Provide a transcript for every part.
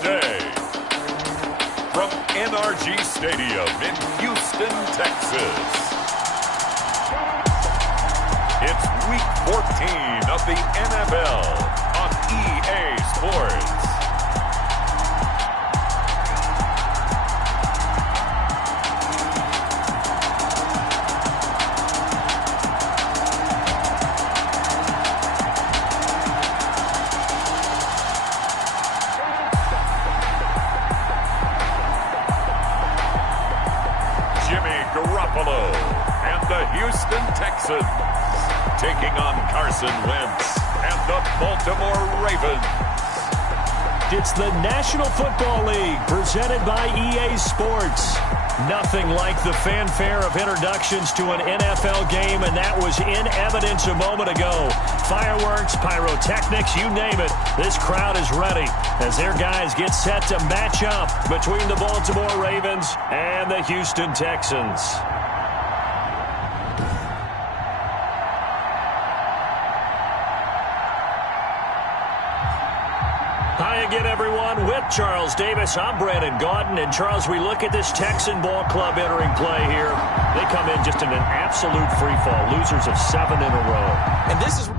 today. From NRG Stadium in Houston, Texas. It's Week 14 of the NFL on EA Sports. And the Houston Texans taking on Carson Wentz and the Baltimore Ravens. It's the National Football League presented by EA Sports. Nothing like the fanfare of introductions to an NFL game, and that was in evidence a moment ago. Fireworks, pyrotechnics, you name it. This crowd is ready as their guys get set to match up between the Baltimore Ravens and the Houston Texans. Hi again, everyone. With Charles Davis, I'm Brandon Gaudin. And, Charles, we look at this Texan ball club entering play here. They come in just in an absolute free fall, losers of 7 in a row. And this is...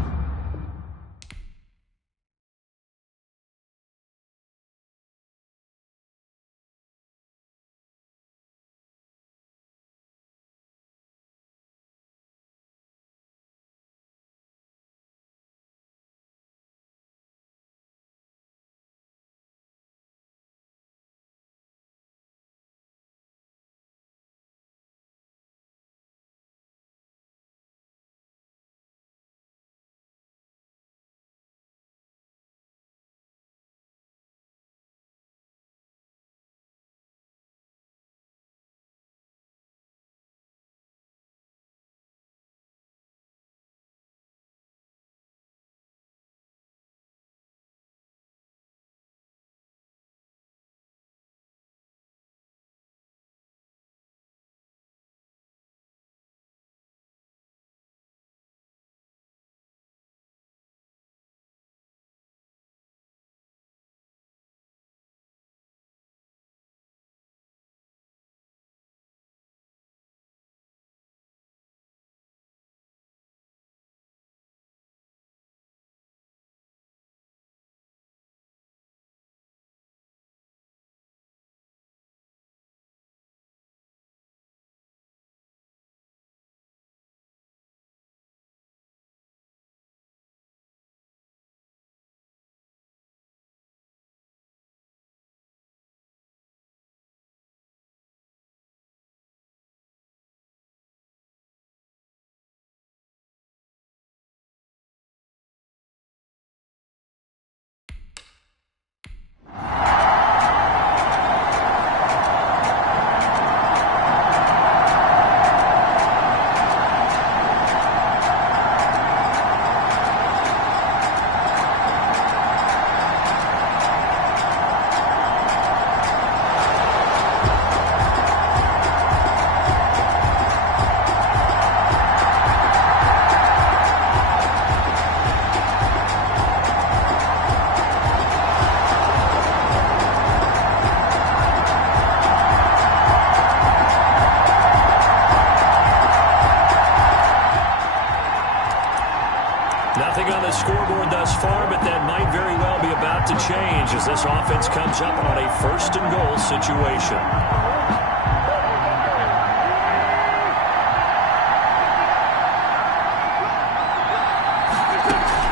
Nothing on the scoreboard thus far, but that might very well be about to change as this offense comes up on a first-and-goal situation.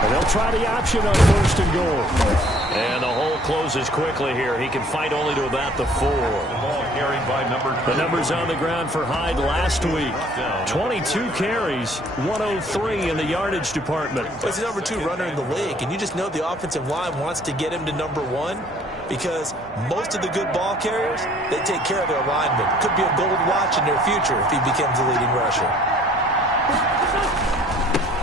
And they'll try the option on first and goal. And the hole closes quickly here. He can fight only to about the 4. Ball carried by number 2. The numbers on the ground for Hyde last week. 22 carries, 103 in the yardage department. He's the number 2 runner in the league, and you just know the offensive line wants to get him to number 1 because most of the good ball carriers, they take care of their linemen. Could be a gold watch in their future if he becomes the leading rusher.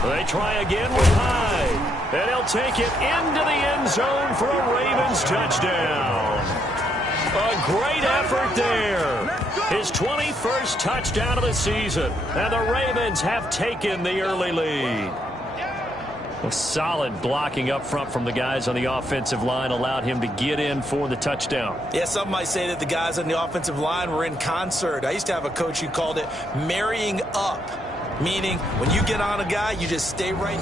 They try again with Hyde, and he'll take it into the end zone for a Ravens touchdown. A great effort there. His 21st touchdown of the season, and the Ravens have taken the early lead. Solid blocking up front from the guys on the offensive line allowed him to get in for the touchdown. Yeah, some might say that the guys on the offensive line were in concert. I used to have a coach who called it marrying up, meaning when you get on a guy, you just stay right.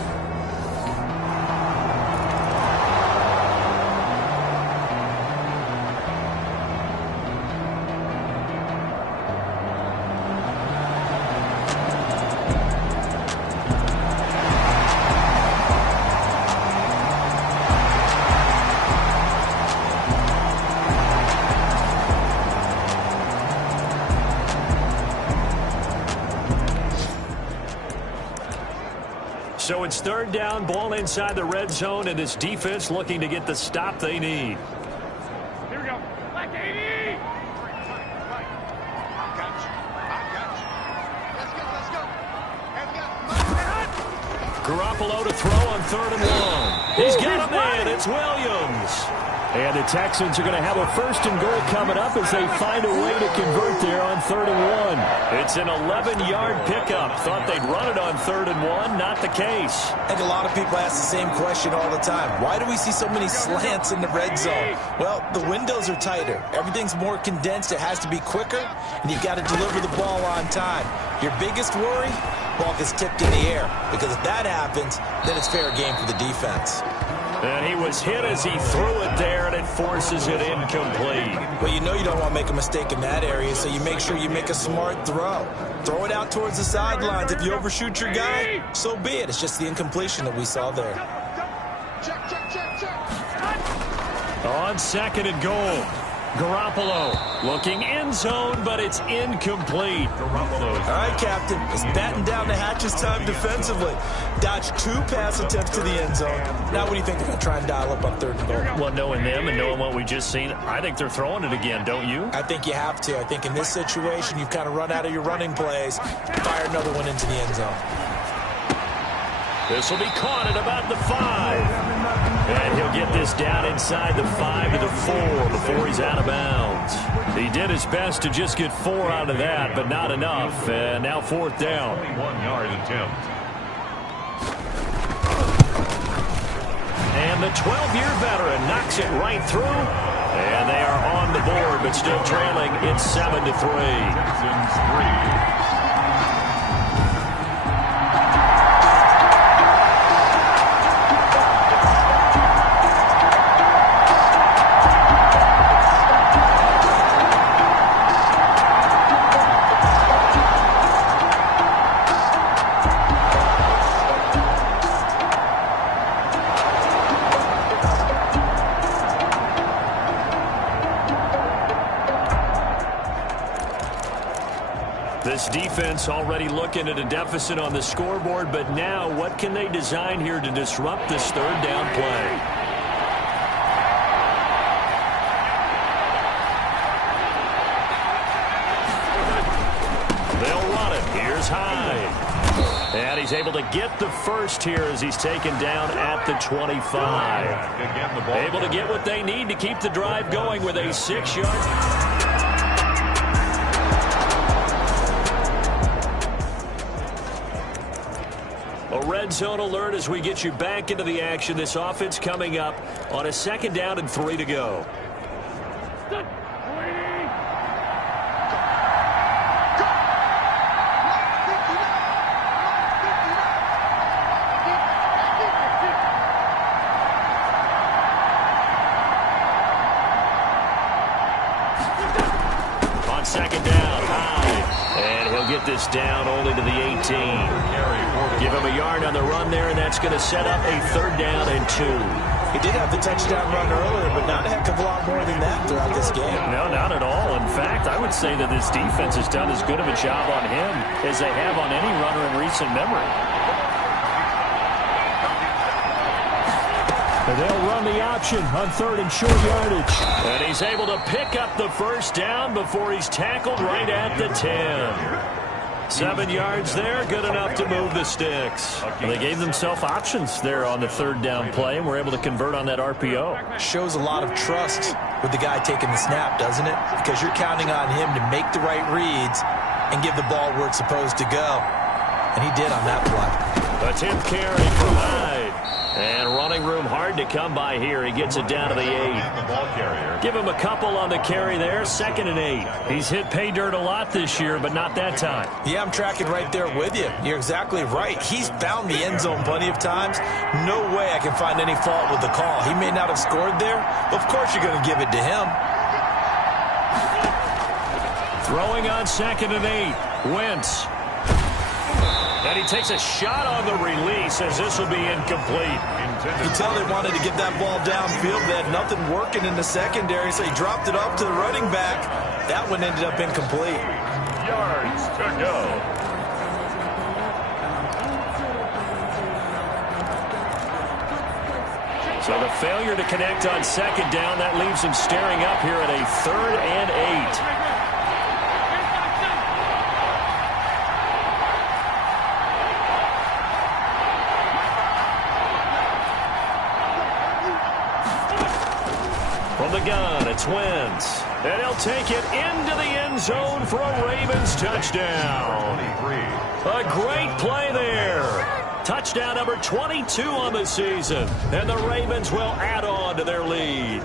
So it's third down, ball inside the red zone, and this defense looking to get the stop they need. Here we go. Like 80. Garoppolo to throw on 3rd and 1. He's got a man. It's Williams. And the Texans are going to have a 1st and goal coming up as they find a way to convert there on 3rd and 1. It's an 11-yard pickup. Thought they'd run it on 3rd and 1. Not the case. I think a lot of people ask the same question all the time. Why do we see so many slants in the red zone? Well, the windows are tighter. Everything's more condensed. It has to be quicker, and you've got to deliver the ball on time. Your biggest worry? Ball gets tipped in the air, because if that happens, then it's fair game for the defense. And he was hit as he threw it there, and it forces it incomplete. Well, you know you don't want to make a mistake in that area, so you make sure you make a smart throw. Throw it out towards the sidelines. If you overshoot your guy, so be it. It's just the incompletion that we saw there. Check. On 2nd and goal, Garoppolo looking end zone, but it's incomplete. All right, Captain. It's batten down the hatches time defensively. Dodged 2 pass attempts to the end zone. Now what do you think they're going to try and dial up on 3rd and goal? Well, knowing them and knowing what we just seen, I think they're throwing it again, don't you? I think you have to. I think in this situation, you've kind of run out of your running plays. Fire another one into the end zone. This will be caught at about the 5. And he'll get this down inside the 5 to the 4 before he's out of bounds. He did his best to just get 4 out of that, but not enough. And now 4th down. 1-yard attempt. And the 12-year veteran knocks it right through. And they are on the board, but still trailing. It's 7-3. Texans 3. This defense already looking at a deficit on the scoreboard, but now what can they design here to disrupt this 3rd down play? They'll run it. Here's Hyde. And he's able to get the 1st here as he's taken down at the 25. Able to get what they need to keep the drive going with a 6-yard. A red zone alert as we get you back into the action. This offense coming up on a 2nd down and 3 to go. On 2nd down, Hyde. And he'll get this down only to the 18. Give him a yard on the run there, and that's going to set up a 3rd down and 2. He did have the touchdown run earlier, but not a heck of a lot more than that throughout this game. No, not at all. In fact, I would say that this defense has done as good of a job on him as they have on any runner in recent memory. And they'll run the option on 3rd and short yardage. And he's able to pick up the 1st down before he's tackled right at the 10. 7 yards there, good enough to move the sticks. And they gave themselves options there on the 3rd down play, and were able to convert on that RPO. Shows a lot of trust with the guy taking the snap, doesn't it? Because you're counting on him to make the right reads and give the ball where it's supposed to go. And he did on that play. A 10th carry for Hyde. hard to come by here. He gets it down to the 8. Give him a couple on the carry there. 2nd and 8. He's hit pay dirt a lot this year, but not that time. Yeah, I'm tracking right there with you. You're exactly right. He's found the end zone plenty of times. No way I can find any fault with the call. He may not have scored there, but of course you're going to give it to him. Throwing on 2nd and 8. Wentz. And he takes a shot on the release as this will be incomplete. You can tell they wanted to get that ball downfield. They had nothing working in the secondary, so he dropped it up to the running back. That one ended up incomplete. Yards to go. So the failure to connect on 2nd down, that leaves him staring up here at a 3rd and 8. From the gun, it's Wentz. And he'll take it into the end zone for a Ravens touchdown. A great play there. Touchdown number 22 on the season. And the Ravens will add on to their lead.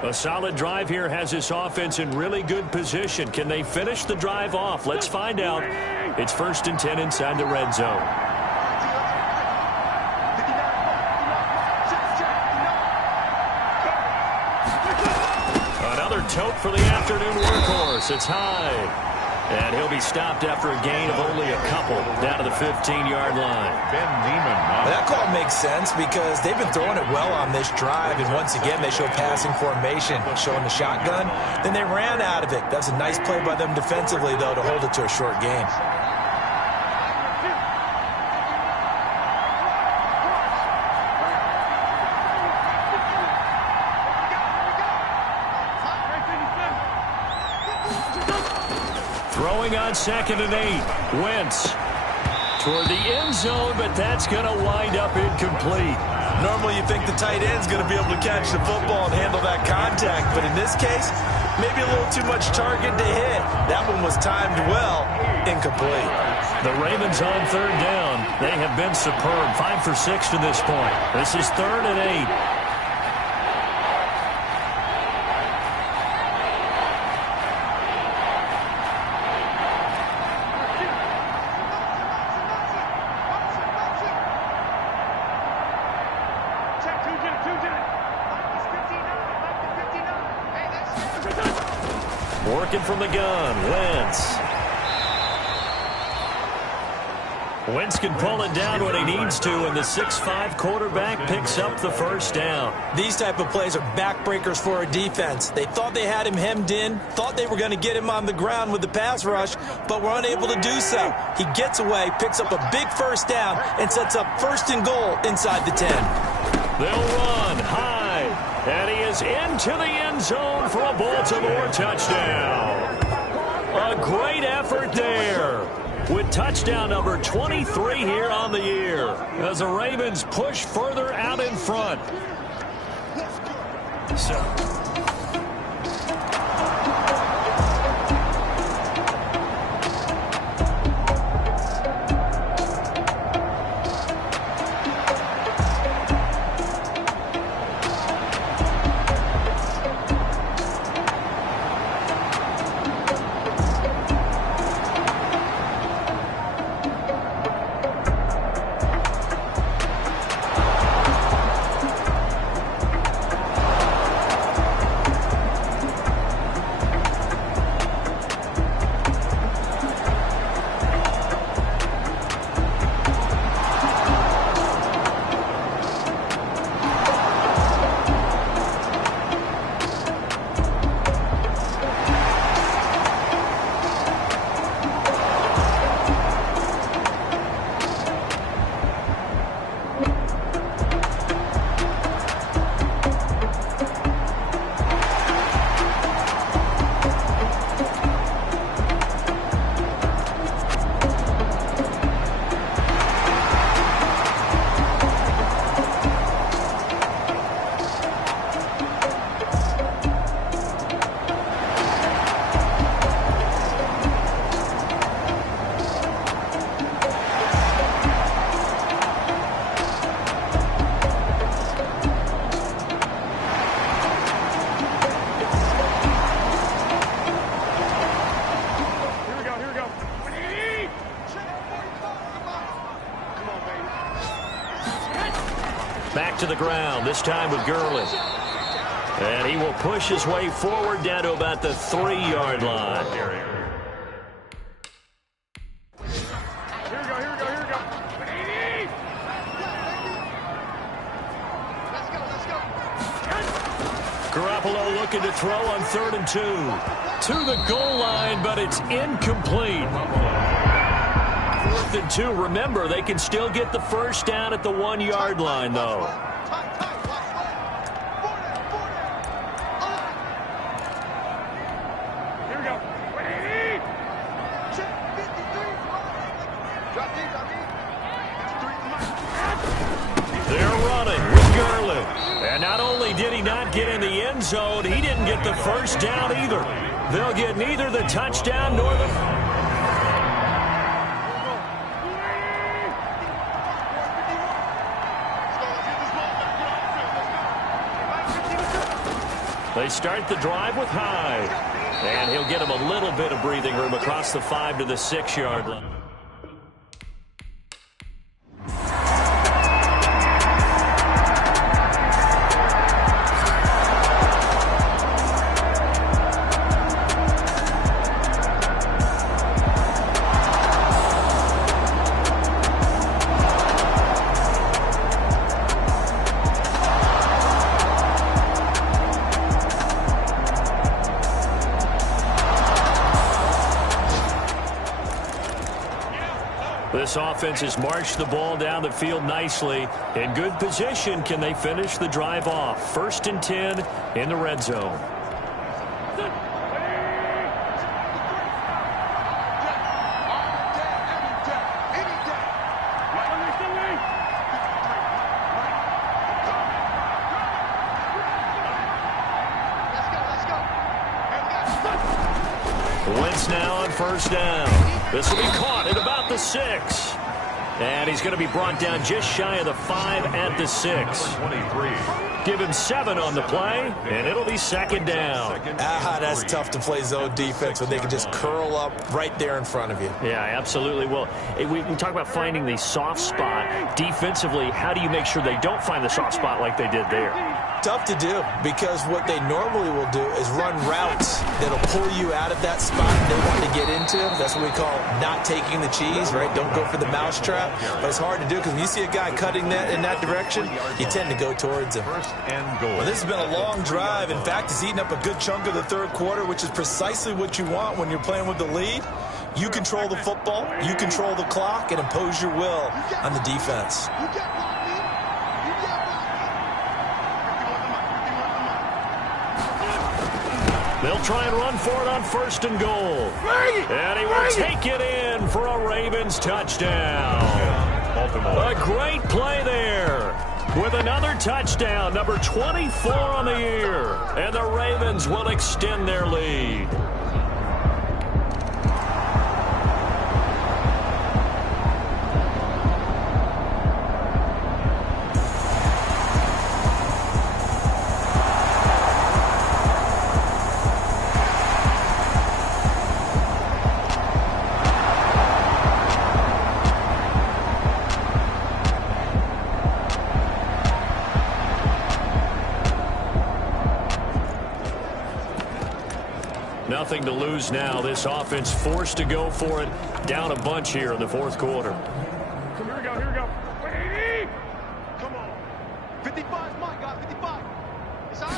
A solid drive here has this offense in really good position. Can they finish the drive off? Let's find out. It's 1st and 10 inside the red zone. Another tote for the afternoon workhorse. It's high. And he'll be stopped after a gain of only a couple down to the 15-yard line. That call makes sense because they've been throwing it well on this drive, and once again they show passing formation, showing the shotgun. Then they ran out of it. That's a nice play by them defensively, though, to hold it to a short gain. Throwing on 2nd and 8. Wentz toward the end zone, but that's going to wind up incomplete. Normally you think the tight end's going to be able to catch the football and handle that contact, but in this case, maybe a little too much target to hit. That one was timed well, incomplete. The Ravens on 3rd down. They have been superb, 5 for 6 to this point. This is 3rd and 8. Working from the gun, Wentz. Wentz can pull it down when he needs to, and the 6'5" quarterback picks up the 1st down. These type of plays are backbreakers for a defense. They thought they had him hemmed in, thought they were going to get him on the ground with the pass rush, but were unable to do so. He gets away, picks up a big 1st down, and sets up 1st and goal inside the 10. They'll run high, and he is into the end zone for a Baltimore touchdown. A great effort there, with touchdown number 23 here on the year, as the Ravens push further out in front. the ground, this time with Gurley. And he will push his way forward down to about the 3-yard line. Here we go. Let's go. Garoppolo looking to throw on 3rd and 2. To the goal line, but it's incomplete. 4th and 2. Remember, they can still get the first down at the 1-yard line, though. Here we go. They're running with Gurley. And not only did he not get in the end zone, he didn't get the first down either. They'll get neither the touchdown nor the... They start the drive with Hyde. And he'll get him a little bit of breathing room across the 5 to the 6-yard line. This offense has marched the ball down the field nicely. In good position, can they finish the drive off? 1st and 10 in the red zone. Wentz now on 1st down. This will be caught at about the 6. And he's going to be brought down just shy of the 5 at the 6. Give him 7 on the play, and it'll be 2nd down. That's tough to play zone defense when they can just curl up right there in front of you. Yeah, absolutely. Well, we talk about finding the soft spot. Defensively, how do you make sure they don't find the soft spot like they did there? Tough to do, because what they normally will do is run routes that'll pull you out of that spot they want to get into. That's what we call not taking the cheese, right? Don't go for the mousetrap. But it's hard to do, because when you see a guy cutting that in that direction, you tend to go towards him. Well, this has been a long drive. In fact, it's eaten up a good chunk of the 3rd quarter, which is precisely what you want when you're playing with the lead. You control the football, you control the clock, and impose your will on the defense. They'll try and run for it on 1st and goal. And he will take it in for a Ravens touchdown. A great play there with another touchdown, number 24 on the year. And the Ravens will extend their lead. Nothing to lose now. This offense forced to go for it. Down a bunch here in the 4th quarter. Here we go. 180. Come on. 55 is mine, guys. 55. It's on.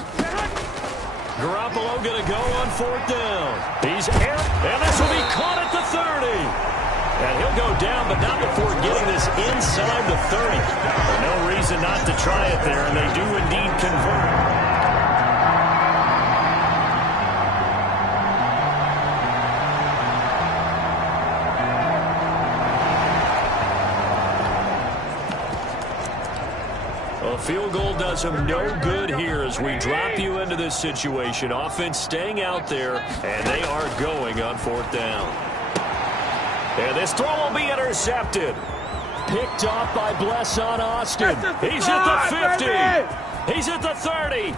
Garoppolo going to go on 4th down. He's air, and this will be caught at the 30. And he'll go down, but not before getting this inside the 30. No reason not to try it there, and they do indeed convert. A field goal does him no good here as we drop you into this situation. Offense staying out there, and they are going on 4th down. And this throw will be intercepted. Picked off by Blesson Austin. He's at the 50. He's at the 30.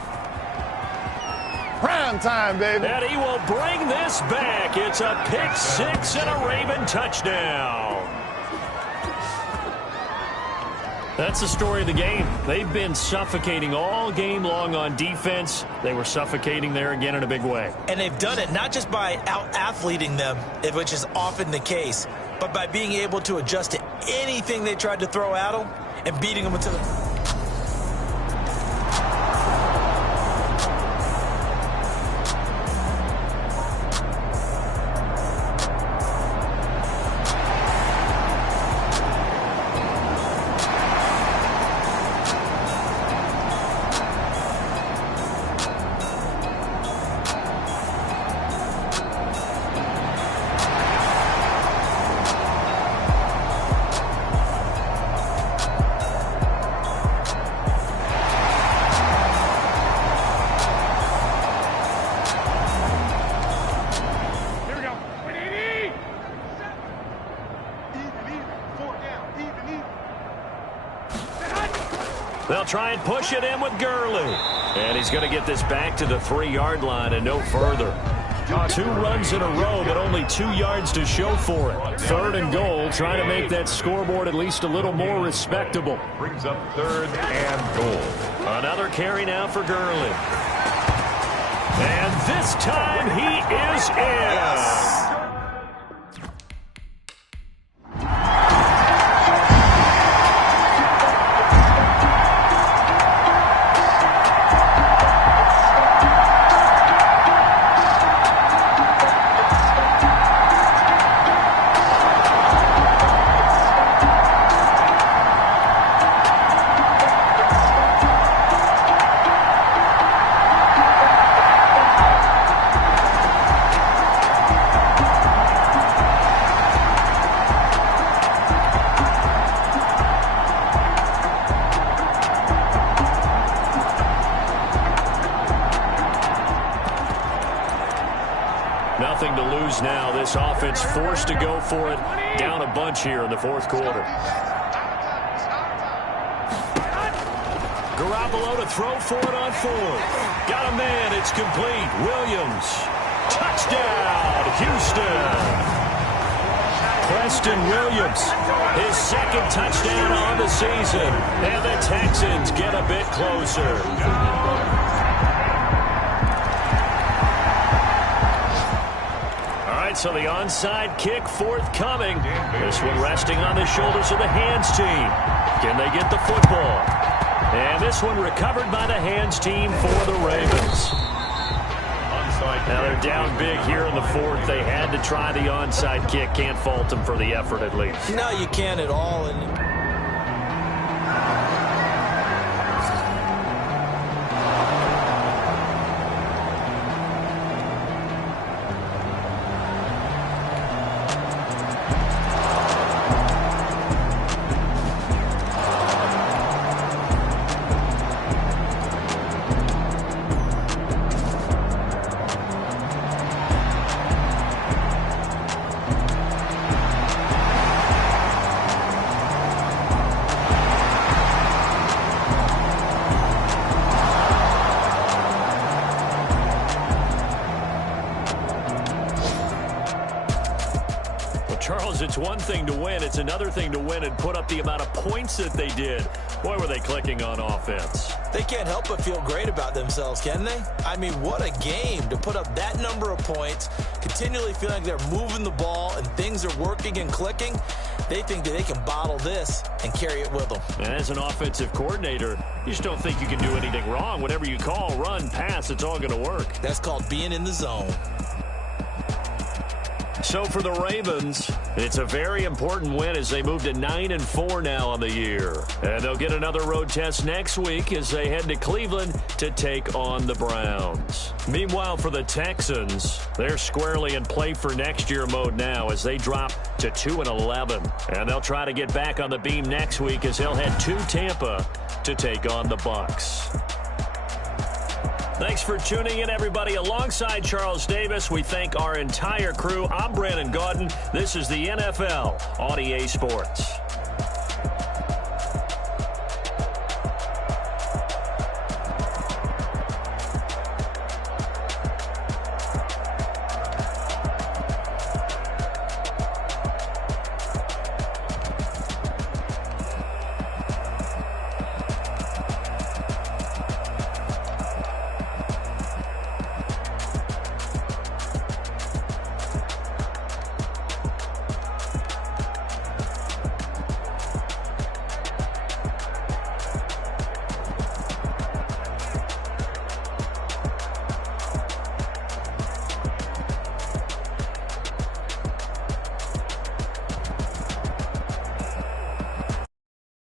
Prime time, baby. And he will bring this back. It's a pick 6 and a Raven touchdown. That's the story of the game. They've been suffocating all game long on defense. They were suffocating there again in a big way. And they've done it not just by out-athleting them, which is often the case, but by being able to adjust to anything they tried to throw at them and beating them until the... They'll try and push it in with Gurley. And he's going to get this back to the 3-yard line and no further. 2 runs in a row, but only 2 yards to show for it. 3rd and goal, trying to make that scoreboard at least a little more respectable. Brings up 3rd and goal. Another carry now for Gurley. And this time he is in. Nothing to lose now. This offense forced to go for it. Down a bunch here in the 4th quarter. Garoppolo to throw for it on 4th. Got a man. It's complete. Williams. Touchdown, Houston. Preston Williams, his 2nd touchdown on the season. And the Texans get a bit closer. So the onside kick forthcoming. This one resting on the shoulders of the hands team. Can they get the football? And this one recovered by the hands team for the Ravens. Now they're down big here in the 4th. They had to try the onside kick. Can't fault them for the effort at least. No, you can't at all. Charles, it's one thing to win. It's another thing to win and put up the amount of points that they did. Boy, were they clicking on offense. They can't help but feel great about themselves, can they? I mean, what a game to put up that number of points, continually feeling like they're moving the ball and things are working and clicking. They think that they can bottle this and carry it with them. And as an offensive coordinator, you just don't think you can do anything wrong. Whatever you call, run, pass, it's all going to work. That's called being in the zone. So for the Ravens, it's a very important win as they move to 9-4 now on the year. And they'll get another road test next week as they head to Cleveland to take on the Browns. Meanwhile, for the Texans, they're squarely in play for next year mode now as they drop to 2-11. And they'll try to get back on the beam next week as they'll head to Tampa to take on the Bucs. Thanks for tuning in, everybody. Alongside Charles Davis, we thank our entire crew. I'm Brandon Gaudin. This is the NFL on EA Sports.